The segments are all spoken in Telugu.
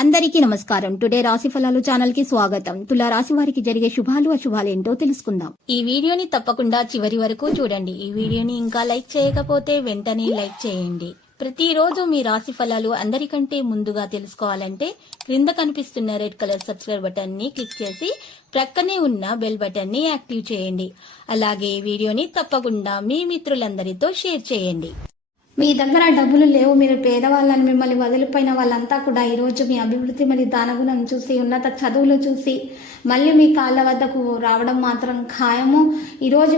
అందరికీ నమస్కారం. టుడే రాశి ఫలాలు ఛానల్ కి స్వాగతం. తులా రాశి వారికి జరిగే శుభాలు అశుభాలు ఏంటో తెలుసుకుందాం. ఈ వీడియోని తప్పకుండా చివరి వరకు చూడండి. ఈ వీడియోని ఇంకా లైక్ చేయకపోతే వెంటనే లైక్ చేయండి. ప్రతిరోజు మీ రాశి ఫలాలు అందరికంటే ముందుగా తెలుసుకోవాలంటే క్రింద కనిపిస్తున్న రెడ్ కలర్ సబ్స్క్రైబ్ బటన్ ని క్లిక్ చేసి ప్రక్కనే ఉన్న బెల్ బటన్ ని యాక్టివ్ చేయండి. అలాగే ఈ వీడియోని తప్పకుండా మీ మిత్రులందరితో షేర్ చేయండి. మీ దగ్గర డబ్బులు లేవు, మీరు పేదవాళ్ళని మిమ్మల్ని వదిలిపోయిన వాళ్ళంతా కూడా ఈరోజు మీ అభివృద్ధి మరియు దానగుణం చూసి ఉన్నత చదువులు చూసి మళ్ళీ మీ కాళ్ళ వద్దకు రావడం మాత్రం ఖాయము. ఈరోజు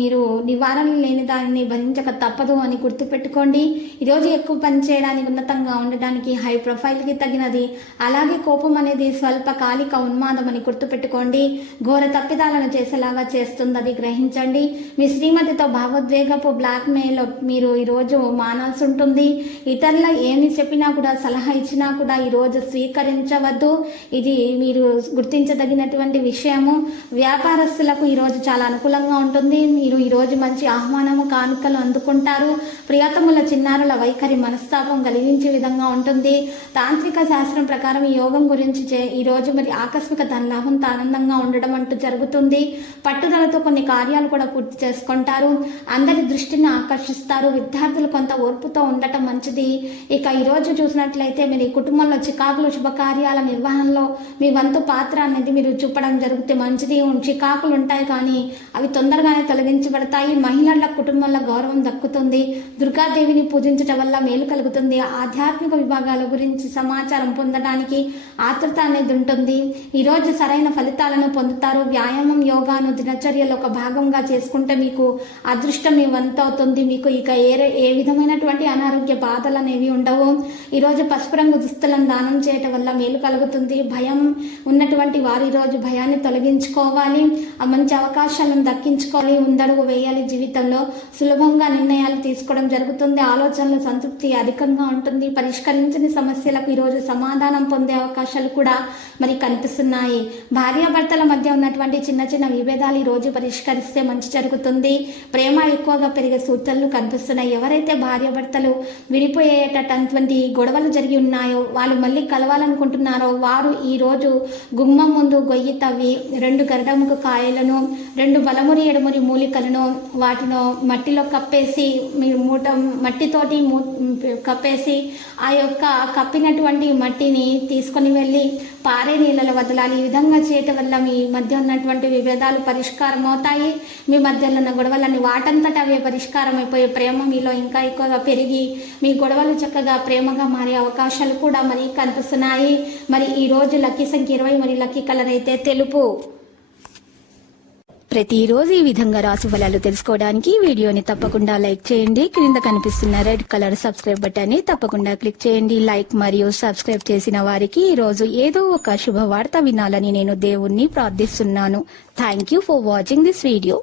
మీరు నివారణ లేని దానిని భరించక తప్పదు అని గుర్తుపెట్టుకోండి. ఈరోజు ఎక్కువ పని చేయడానికి, ఉన్నతంగా ఉండడానికి, హై ప్రొఫైల్కి తగినది. అలాగే కోపం అనేది స్వల్పకాలిక ఉన్మాదం అని గుర్తుపెట్టుకోండి. ఘోర తప్పిదాలను చేసేలాగా చేస్తుంది, అది గ్రహించండి. మీ శ్రీమతితో భావోద్వేగపు బ్లాక్మెయిల్ మీరు ఈరోజు మానాల్సి ఉంటుంది. ఇతరుల ఏమి చెప్పినా కూడా, సలహా ఇచ్చినా కూడా ఈరోజు స్వీకరించవద్దు. ఇది మీరు గుర్తించదగినటువంటి విషయము. వ్యాపారస్తులకు ఈరోజు చాలా అనుకూలంగా ఉంటుంది. మీరు ఈరోజు మంచి ఆహ్వానము, కానుకలు అందుకుంటారు. ప్రియతముల చిన్నారుల వైఖరి మనస్తాపం కలిగించే విధంగా ఉంటుంది. తాంత్రిక శాస్త్రం ప్రకారం ఈ యోగం గురించి ఈరోజు మరి ఆకస్మిక ధనలాభంతో ఆనందంగా ఉండడం అంటూ జరుగుతుంది. పట్టుదలతో కొన్ని కార్యాలు కూడా పూర్తి చేసుకుంటారు. అందరి దృష్టిని ఆకర్షిస్తారు. విద్యార్థులు కొంత ఓర్పుతో ఉండటం మంచిది. ఇక ఈరోజు చూసినట్లయితే మీరు కుటుంబంలో చికాకులు, శుభకార్యాల నిర్వహణలో మీ వంతు పాత్ర అనేది మీరు చూపడం జరిగితే మంచిది. చికాకులు ఉంటాయి కానీ అవి తొందరగానే తొలగించబడతాయి. మహిళల కుటుంబంలో గౌరవం దక్కుతుంది. దుర్గాదేవిని పూజించడం వల్ల మేలు కలుగుతుంది. ఆధ్యాత్మిక విభాగాల గురించి సమాచారం పొందడానికి ఆతృత అనేది ఉంటుంది. ఈరోజు సరైన ఫలితాలను పొందుతారు. వ్యాయామం, యోగాను దినచర్యలో ఒక భాగంగా చేసుకుంటే మీకు అదృష్టం మీ వంతు అవుతుంది. మీకు ఇక ఏ విధమైనటువంటి అనారోగ్య బాధలు అనేవి ఉండవు. ఈరోజు పసుపు రంగు దుస్తులను దానం చేయటం వల్ల మేలు కలుగుతుంది. భయం ఉన్నటువంటి వారు ఈరోజు భయాన్ని తొలగించుకోవాలి. ఆ మంచి అవకాశాలను దక్కించుకోవాలి. ముందడుగు వేయాలి. జీవితంలో సులభంగా నిర్ణయాలు తీసుకోవడం జరుగుతుంది. ఆలోచనల సంతృప్తి అధికంగా ఉంటుంది. పరిష్కరించని సమస్యలకు ఈరోజు సమాధానం పొందే అవకాశాలు కూడా మరి కనిపిస్తున్నాయి. భార్యాభర్తల మధ్య ఉన్నటువంటి చిన్న చిన్న విభేదాలు ఈరోజు పరిష్కరిస్తే మంచి జరుగుతుంది. ప్రేమ ఎక్కువగా పెరిగే సూచనలు కనిపిస్తున్నాయి. ఎవరైతే భార్యాభర్తలు విడిపోయేటటువంటి గొడవలు జరిగి ఉన్నాయో, వాళ్ళు మళ్ళీ కలవాలనుకుంటున్నారో వారు ఈరోజు గుమ్మం ముందు గొయ్యి తవ్వి 2 గరడముకు కాయలను, 2 బలమురి ఎడమురి మూలికలను వాటిలో మట్టిలో కప్పేసి, మీరు మట్టితోటి కప్పేసి ఆ యొక్క కప్పినటువంటి మట్టిని తీసుకొని వెళ్ళి పారే నీళ్ళలో వదలాలి. ఈ విధంగా చేయటం వల్ల మీ మధ్య ఉన్నటువంటి విభేదాలు పరిష్కారం అవుతాయి. మీ మధ్యలో ఉన్న గొడవలన్నీ వాటంతట అవే పరిష్కారం అయిపోయి ప్రేమ మీలో ఇంకా ఎక్కువగా పెరిగి మీ గొడవలు చక్కగా ప్రేమగా మారే అవకాశాలు కూడా మరి కనిపిస్తున్నాయి. మరి ఈ రోజు లక్కీ సంఖ్య 20, మరి లక్కీ కలర్ అయితే తెలుపు. ప్రతిరోజు ఈ విధంగా రాశి ఫలాలు తెలుసుకోవడానికి వీడియోని తప్పకుండా లైక్ చేయండి. క్రింద కనిపిస్తున్న రెడ్ కలర్ సబ్స్క్రైబ్ బటన్ ని తప్పకుండా క్లిక్ చేయండి. లైక్ మరియు సబ్స్క్రైబ్ చేసిన వారికి ఈ రోజు ఏదో ఒక శుభవార్త వినాలని నేను దేవుణ్ణి ప్రార్థిస్తున్నాను. Thank you for watching this video.